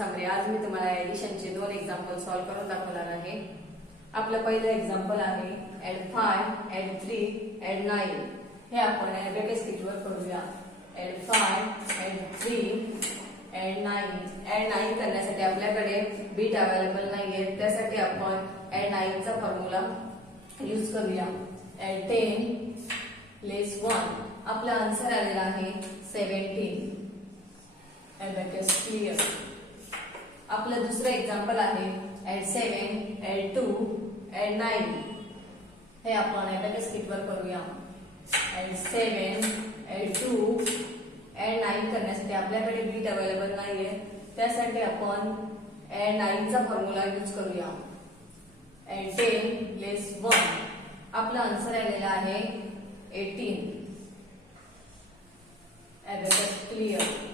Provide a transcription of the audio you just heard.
सांबरे. आज मी तुम्हाला एडिशनचे 2 example solve करून दाखवणार आहे. आपलं पहिलं एक्झाम्पल आहे add 5, add 3, add 9. हे आपण ॲबॅकस शीटवर करूया. add 5, add 3, add 9. add 9 करण्यासाठी आपल्याकडे बीट अवेलेबल नाहीये, त्यासाठी आपण add 9 चा फॉर्म्युला यूज करूया. add 10 लेस 1. आपला आन्सर आलेला आहे 17. Abacus clear. आपलं दुसरं एक्झाम्पल आहे add 7, add 2, add 9. हे आपण ॲबॅकस शीटवर करूया. add 7, add 2, add 9 करण्यासाठी आपल्याकडे बीट अवेलेबल नाहीये, त्यासाठी आपण add 9 चा फॉर्म्युला यूज करूया. add 10 लेस 1. आपला आन्सर आलेला आहे 18. Abacus clear.